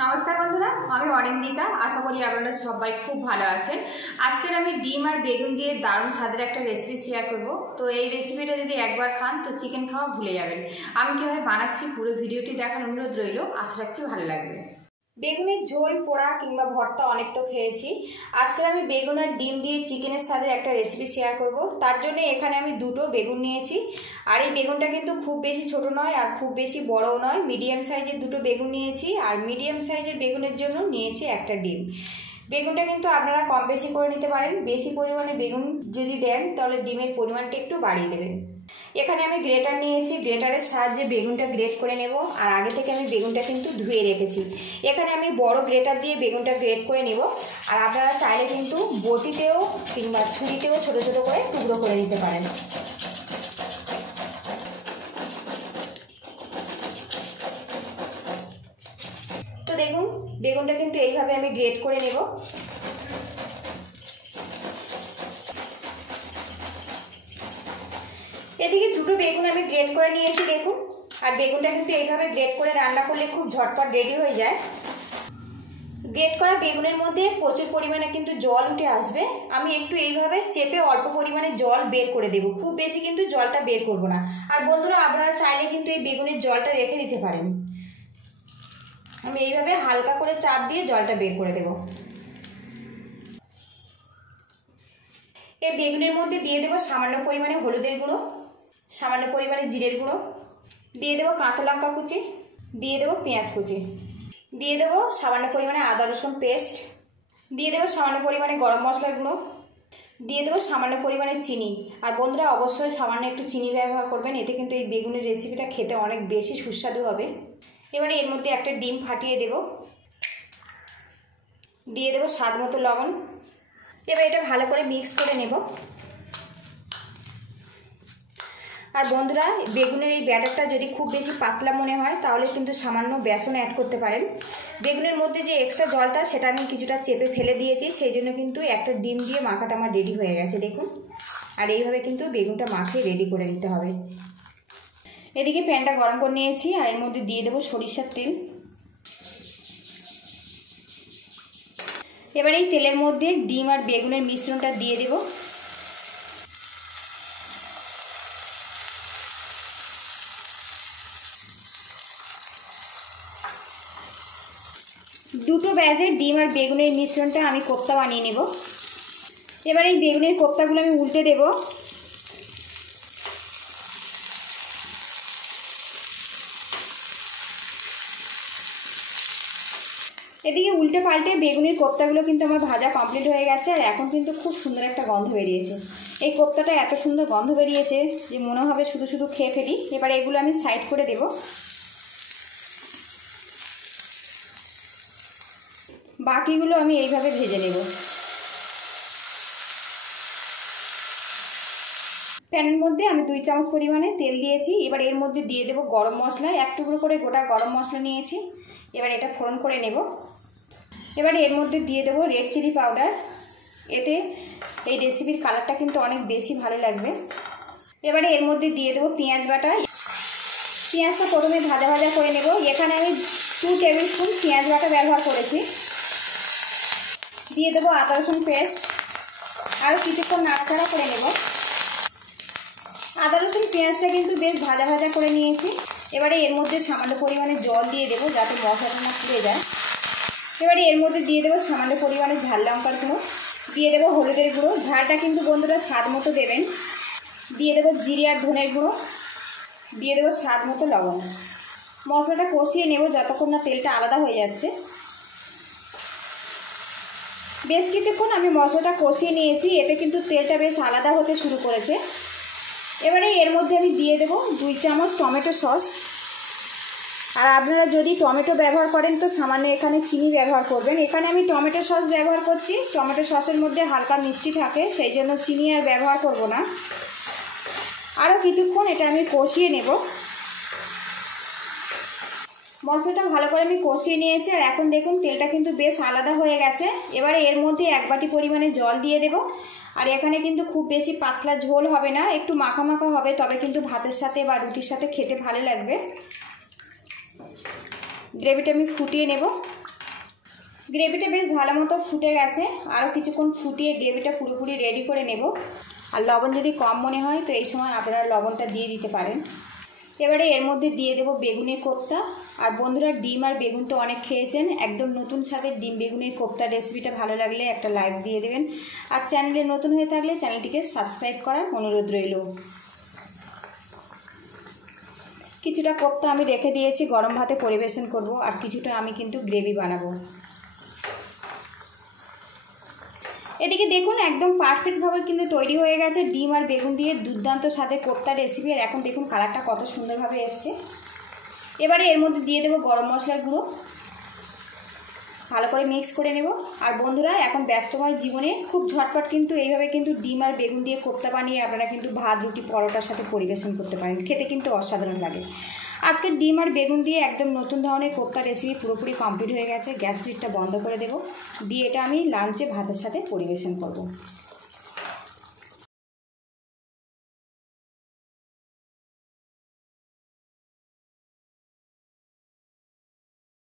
नमस्कार बंधुरा আমি অনিন্দিতা আশা করি আপনারা সবাই খুব ভালো আছেন। আজকে আমি ডিম আর বেগুন দিয়ে দারুণ স্বাদের একটা রেসিপি শেয়ার করব। তো এই রেসিপিটা যদি একবার খান তো চিকেন খাওয়া ভুলে যাবেন। আমি কিভাবে বানাচ্ছি পুরো ভিডিওটি দেখার অনুরোধ রইল, আশা রাখছি ভালো লাগবে। বেগুনের ঝোল, পোড়া কিংবা ভর্তা অনেক তো খেয়েছি। আজকে আমি বেগুন আর ডিম দিয়ে চিকেনের স্বাদের একটা রেসিপি শেয়ার করব। তার জন্য এখানে আমি দুটো বেগুন নিয়েছি। আর এই বেগুনটা কিন্তু খুব বেশি ছোট নয় আর খুব বেশি বড়ও নয়, মিডিয়াম সাইজের দুটো বেগুন নিয়েছি। আর মিডিয়াম সাইজের বেগুনের জন্য নিয়েছি একটা ডিম। বেগুনটা কিন্তু আপনারা কম বেশি করে নিতে পারেন। বেশি পরিমাণে বেগুন যদি দেন তাহলে ডিমের পরিমাণটা একটু বাড়িয়ে দেবেন। এখানে আমি গ্রেটার নিয়েছি, গ্রেটারের সাহায্যে বেগুনটা গ্রেট করে নেব। আর আগে থেকে আমি বেগুনটা কিন্তু ধুয়ে রেখেছি। এখানে আমি বড় গ্রেটার দিয়ে বেগুনটা গ্রেট করে নেব। আর আপনারা চাইলে কিন্তু বটিতেও কিংবা ছুরিতেও ছোট ছোট করে টুকরো করে দিতে পারেন। তো দেখুন বেগুনটা কিন্তু এইভাবে আমি গ্রেট করে নেব। এদিকে দুটো বেগুন আমি গ্রেট করে নিয়েছি দেখুন। আর বেগুনটা কিন্তু এইভাবে গ্রেট করে রান্না করলে খুব ঝটপট রেডি হয়ে যায়। গ্রেট করা বেগুনের মধ্যে প্রচুর পরিমাণে কিন্তু জল উঠে আসবে। আমি একটু এইভাবে চেপে অল্প পরিমাণে জল বের করে দেব, খুব বেশি কিন্তু জলটা বের করব না। আর বন্ধুরা আপনারা চাইলে কিন্তু এই বেগুনের জলটা রেখে দিতে পারেন। আমি এইভাবে হালকা করে চাপ দিয়ে জলটা বের করে দেব। এই বেগুনের মধ্যে দিয়ে দেব সামান্য পরিমাণে হলুদের গুঁড়ো, সামান্য পরিমাণে জিরের গুঁড়ো, দিয়ে দেবো কাঁচা লঙ্কা কুচি, দিয়ে দেবো পেঁয়াজ কুচি, দিয়ে দেবো সামান্য পরিমাণে আদা রসুন পেস্ট, দিয়ে দেবো সামান্য পরিমাণে গরম মশলার গুঁড়ো, দিয়ে দেবো সামান্য পরিমাণে চিনি। আর বন্ধুরা অবশ্যই সামান্য একটু চিনি ব্যবহার করবেন, এতে কিন্তু এই বেগুনের রেসিপিটা খেতে অনেক বেশি সুস্বাদু হবে। এবারে এর মধ্যে একটা ডিম ফাটিয়ে দেব, দিয়ে দেবো স্বাদ মতো লবণ। এবার এটা ভালো করে মিক্স করে নেব। আর বন্ধুরা বেগুনের এই ব্যাটারটা যদি খুব বেশি পাতলা মনে হয় তাহলে কিন্তু সামান্য বেসন অ্যাড করতে পারেন। বেগুনের মধ্যে যে এক্সট্রা জলটা সেটা আমি কিছুটা চেপে ফেলে দিয়েছি, সেই জন্য কিন্তু একটা ডিম দিয়ে মাখাটা আমার রেডি হয়ে গেছে দেখুন। আর এইভাবে কিন্তু বেগুনটা মাখিয়ে রেডি করে নিতে হবে। এদিকে প্যানটা গরম করে নিয়েছি আর এর মধ্যে দিয়ে দেবো সরিষার তেল। এবার এই তেলের মধ্যে ডিম আর বেগুনের মিশ্রণটা দিয়ে দেব। দুটো ব্যাচে ডিম আর বেগুনের মিশ্রণটা আমি কোপ্তা বানিয়ে নেব। এবার এই বেগুনের কোপ্তাগুলো আমি উল্টে দেব। এদিকে উল্টে পাল্টে বেগুনের কোপ্তাগুলো কিন্তু আমার ভাজা কমপ্লিট হয়ে গেছে। আর এখন কিন্তু খুব সুন্দর একটা গন্ধ বেরিয়েছে। এই কোপ্তাটা এত সুন্দর গন্ধ বেরিয়েছে যে মনে হবে শুধু শুধু খেয়ে ফেলি। এবার এগুলো আমি সাইড করে দেব। বাকিগুলো আমি এইভাবে ভেজে নেব। প্যানের মধ্যে আমি 2 চামচ পরিমাণে তেল দিয়েছি। এবার এর মধ্যে দিয়ে দেব গরম মশলা, এক টুকরো করে গোটা গরম মশলা নিয়েছি। এবার এটা ফোড়ন করে নেব। এবার এর মধ্যে দিয়ে দেব রেড চিলি পাউডার, এতে এই রেসিপির কালারটা কিন্তু অনেক বেশি ভালো লাগবে। এবারে এর মধ্যে দিয়ে দেব পেঁয়াজ বাটা। পেঁয়াজটা প্রথমে ভাজা ভাজা করে নেব। এখানে আমি 2 টেবিল স্পুন পেঁয়াজ বাটা ব্যবহার করেছি। দিয়ে দেবো আদা রসুন পেস্ট, আরও কিছুক্ষণ নাড়াচাড়া করে নেব। আদা রসুন পেঁয়াজটা কিন্তু বেশ ভাজা ভাজা করে নিয়েছি। এবারে এর মধ্যে সামান্য পরিমাণে জল দিয়ে দেবো যাতে মশলাটা না পুড়ে যায়। এবারে এর মধ্যে দিয়ে দেবো সামান্য পরিমাণে ঝাল লঙ্কার গুঁড়ো, দিয়ে দেবো হলুদের গুঁড়ো, ঝালটা কিন্তু বন্ধুরা স্বাদ মতো দেবেন। দিয়ে দেবো জিরে আর ধনের গুঁড়ো, দিয়ে দেবো স্বাদ মতো লবণ। মশলাটা কষিয়ে নেব যতক্ষণ না তেলটা আলাদা হয়ে যাচ্ছে। বেশ কিছুক্ষণ আমি মশলাটা কষিয়ে নিয়েছি, এতে কিন্তু তেলটা বেশ আলাদা হতে শুরু করেছে। এবারে এর মধ্যে আমি দিয়ে দেব 2 চামচ টমেটো সস। আর আপনারা যদি টমেটো ব্যবহার করেন তো সামান্য এখানে চিনি ব্যবহার করবেন। এখানে আমি টমেটো সস ব্যবহার করছি, টমেটো সসের মধ্যে হালকা মিষ্টি থাকে, সেই জন্য চিনি আর ব্যবহার করব না। আরও কিছুক্ষণ এটা আমি কষিয়ে নেব। মশলাটা ভালো করে আমি কষিয়ে নিয়েছি। আর এখন দেখুন তেলটা কিন্তু বেশ আলাদা হয়ে গেছে। এবারে এর মধ্যে 1 বাটি পরিমাণে জল দিয়ে দেব। আর এখানে কিন্তু খুব বেশি পাতলা ঝোল হবে না, একটু মাখা মাখা হবে, তবে কিন্তু ভাতের সাথে বা রুটির সাথে খেতে ভালো লাগবে। গ্রেভিটা আমি ফুটিয়ে নেব। গ্রেভিটা বেশ ভালো মতো ফুটে গেছে, আরও কিছুক্ষণ ফুটিয়ে গ্রেভিটা পুরোপুরি রেডি করে নেব। আর লবণ যদি কম মনে হয় তো এই সময় আপনারা লবণটা দিয়ে দিতে পারেন। এবারে এর মধ্যে দিয়ে দেব বেগুনের কোপ্তা। আর বন্ধুরা, ডিম আর বেগুন তো অনেক খেয়েছেন, একদম নতুন স্বাদের ডিম বেগুনের কোপ্তা রেসিপিটা ভালো লাগলে একটা লাইক দিয়ে দেবেন। আর চ্যানেলে নতুন হয়ে থাকলে চ্যানেলটিকে সাবস্ক্রাইব করার অনুরোধ রইল। কিছুটা কোপ্তা আমি রেখে দিয়েছি গরম ভাতে পরিবেশন করব, আর কিছুটা আমি কিন্তু গ্রেভি বানাবো। এদিকে দেখুন একদম পারফেক্টভাবে কিন্তু তৈরি হয়ে গেছে ডিম আর বেগুন দিয়ে দুর্দান্ত স্বাদের কোপ্তা রেসিপি। আর এখন দেখুন কালারটা কত সুন্দরভাবে এসছে। এবারে এর মধ্যে দিয়ে দেবো গরম মশলার গুঁড়ো, ভালো করে মিক্স করে নেব। আর বন্ধুরা, এখন ব্যস্তময় জীবনে খুব ঝটপট কিন্তু এইভাবে কিন্তু ডিম আর বেগুন দিয়ে কোপ্তা বানিয়ে আপনারা কিন্তু ভাত, রুটি, পরোটার সাথে পরিবেশন করতে পারেন, খেতে কিন্তু অসাধারণ লাগে। আজকে ডিম আর বেগুন দিয়ে একদম নতুন ধরনের কোপ্তা রেসিপি পুরোপুরি কমপ্লিট হয়ে গেছে। গ্যাস লিডটা বন্ধ করে দেব, দিয়ে এটা আমি লাঞ্চে ভাতের সাথে পরিবেশন করব।